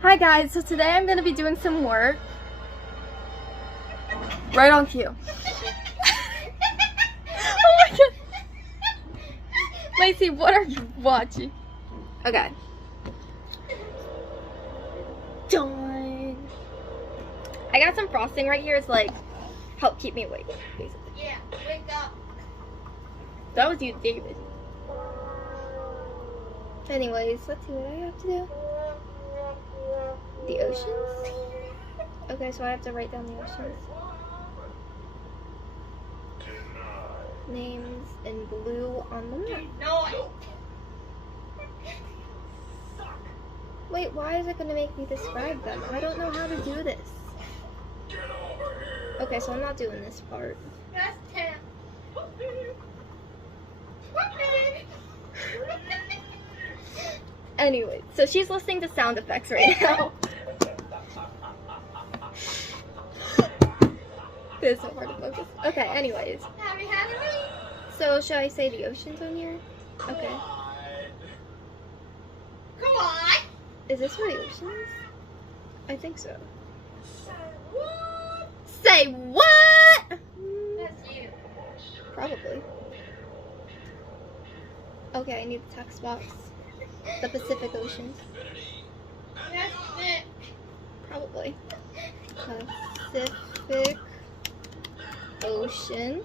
Hi guys, so today I'm going to be doing some work. Right on cue. Oh my god. Lacey, what are you watching? Okay. Done. I got some frosting right here. It's like, help keep me awake, basically. Yeah, wake up. That was you, David. Anyways, let's see what I have to do. The oceans? Okay, so I have to write down the oceans. Names in blue on the map. No. Wait, why is it going to make me describe them? I don't know how to do this. Okay, so I'm not doing this part. That's Tim. Anyway, so she's listening to sound effects right now. This is so hard to focus. Okay, anyways. Have you had a read? So should I say the oceans on here? Okay. Come on. Is this for the oceans? I think so. What? Say what? That's you. Probably. Okay, I need the text box. The Pacific Ocean. That's it. Probably. Pacific Ocean.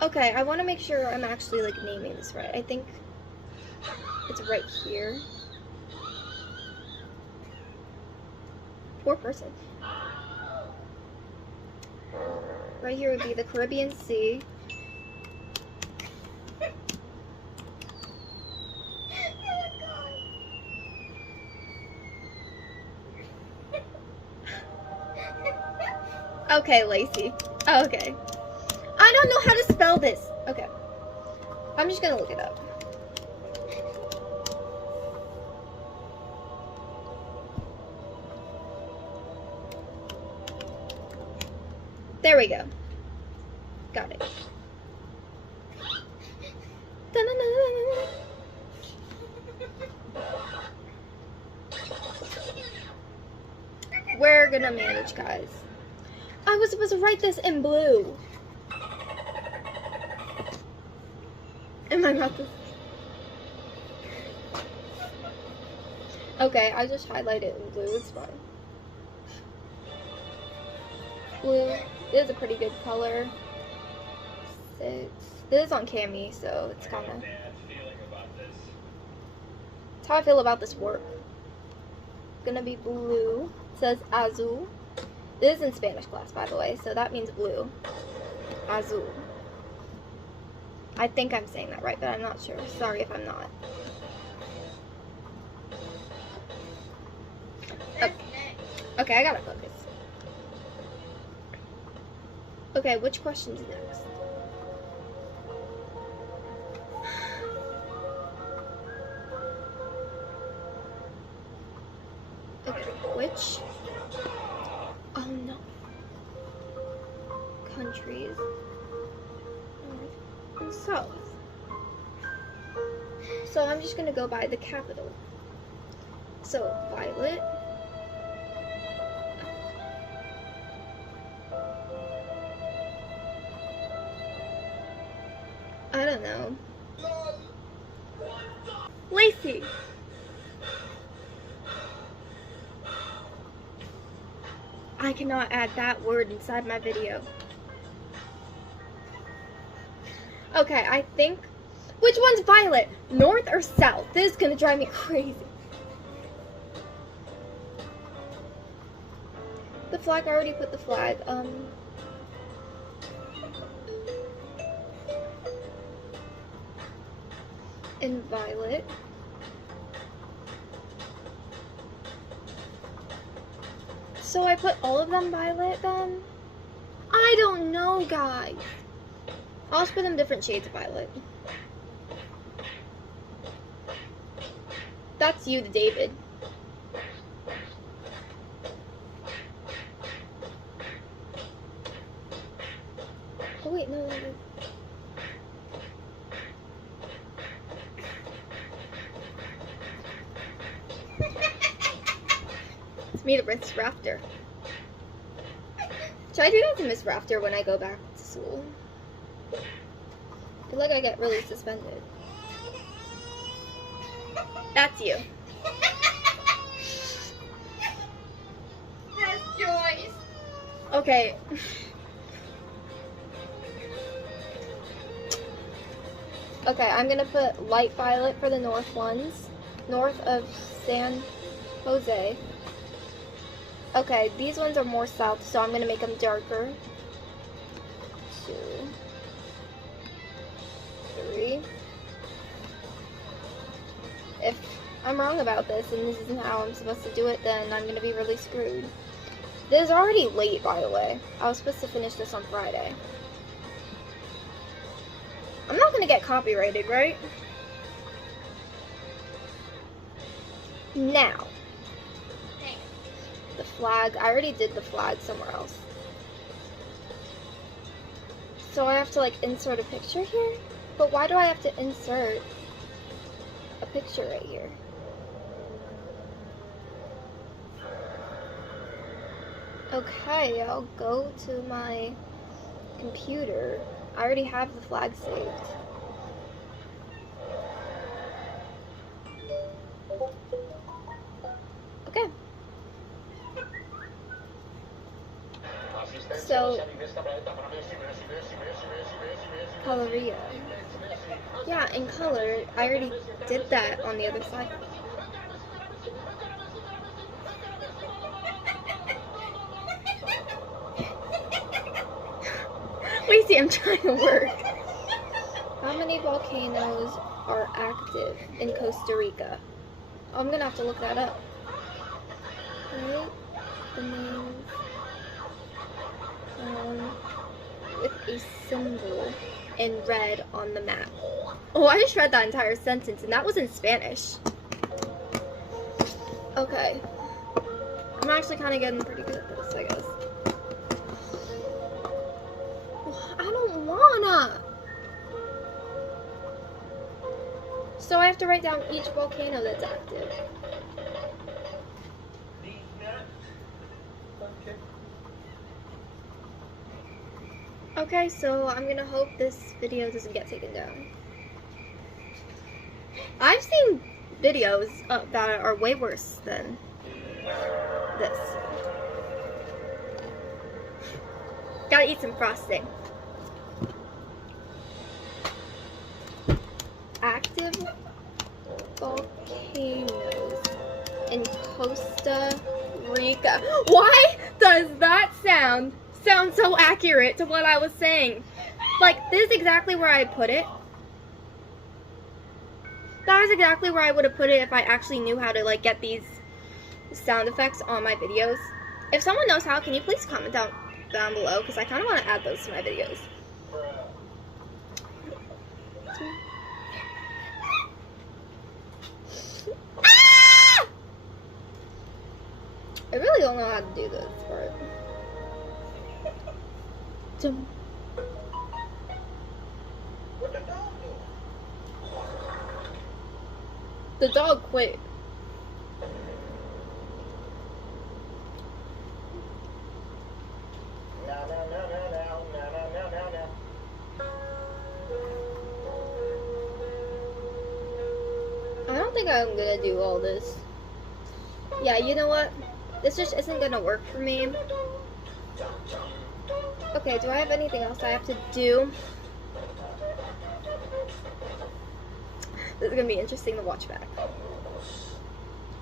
Okay, I want to make sure I'm actually like naming this right. I think it's right here. Poor person. Right here would be the Caribbean Sea. Okay, Lacey. Oh, okay. I don't know how to spell this. Okay. I'm just gonna look it up. There we go. Got it. Dun-dun-dun-dun-dun. We're gonna manage, guys. I was supposed to write this in blue. Am I not this? Okay, I just highlight it in blue. It's fine. Blue is a pretty good color. 6. This is on Cami, so it's kind of. That's how I feel about this work. It's gonna be blue. It says azul. This is in Spanish class, by the way, so that means blue. Azul. I think I'm saying that right, but I'm not sure. Sorry if I'm not. That's next. Okay, I gotta focus. Okay, which question's next? Okay, which? Oh no. Countries. North and south. So I'm just gonna go by the capital. So, Violet. I don't know. Lacey! I cannot add that word inside my video. Okay, I think... Which one's Violet? North or south? This is gonna drive me crazy. The flag, I already put the flag. In Violet. So I put all of them Violet then? I don't know, guys. I'll just put them different shades of Violet. That's you, David. Oh wait, no. Meet Miss Rafter. Should I do that to Miss Rafter when I go back to school? I feel like I get really suspended. That's you. That's Joyce. Okay. Okay, I'm gonna put light violet for the north ones. North of San Jose. Okay, these ones are more south, so I'm gonna make them darker. 2, 3. If I'm wrong about this and this isn't how I'm supposed to do it, then I'm gonna be really screwed. This is already late, by the way. I was supposed to finish this on Friday. I'm not gonna get copyrighted, right? Now, the flag. I already did the flag somewhere else. So I have to like insert a picture here? But why do I have to insert a picture right here? Okay, I'll go to my computer. I already have the flag saved. Okay. So, Coloria. Yeah, in color, I already did that on the other side. Lacey, I'm trying to work. How many volcanoes are active in Costa Rica? Oh, I'm gonna have to look that up. Right? The names. With a symbol in red on the map. Oh, I just read that entire sentence, and that was in Spanish. Okay. I'm actually kind of getting pretty good at this, I guess. I don't wanna. So I have to write down each volcano that's active. Okay, so I'm gonna hope this video doesn't get taken down. I've seen videos that are way worse than this. Gotta eat some frosting. Active volcanoes in Costa Rica. Why does that sound so accurate to what I was saying? Like, this is exactly where I put it. That is exactly where I would have put it if I actually knew how to, like, get these sound effects on my videos. If someone knows how, can you please comment down below? Because I kind of want to add those to my videos. Ah! I really don't know how to do this part. The dog quit. I don't think I'm gonna do all this. Yeah, you know what? This just isn't gonna work for me. Okay, do I have anything else I have to do? This is gonna be interesting to watch back.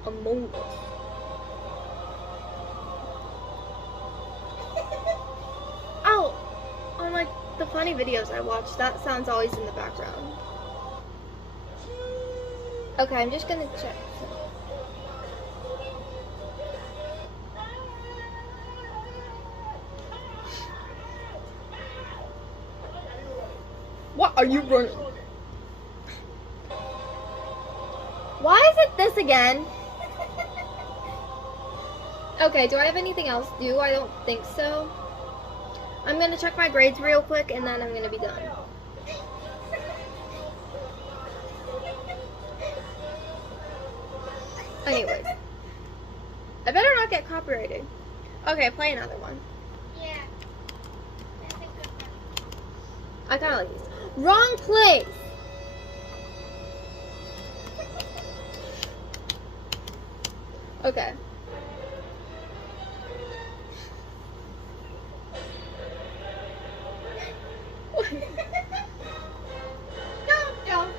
Among Us. Oh! On like the funny videos I watch, that sound's always in the background. Okay, I'm just gonna check. What are you running? Why is it this again? Okay, do I have anything else to do? I don't think so. I'm gonna check my grades real quick and then I'm gonna be done. Anyways. I better not get get copyrighted. Okay, play another one. Yeah. That's a good one. I kind of like these. Wrong place. Okay. Don't.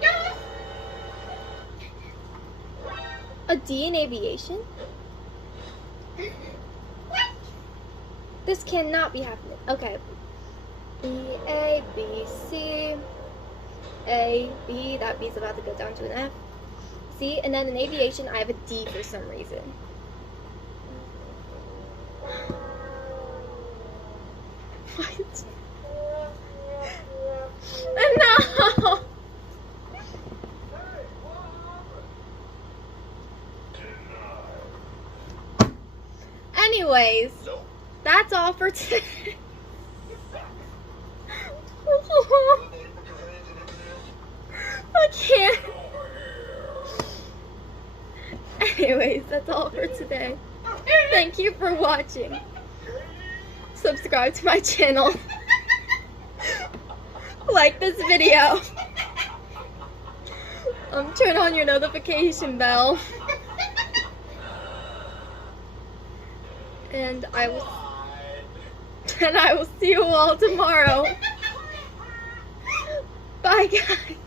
A D in aviation? What? This cannot be happening. Okay. B, A, B, C, A, B. That B's about to go down to an F. C, and then in aviation, I have a D for some reason. What? No! Anyways, that's all for today. I can't. Anyways, that's all for today. Thank you for watching. Subscribe to my channel. Like this video. Turn on your notification bell. And I will see you all tomorrow. Bye guys.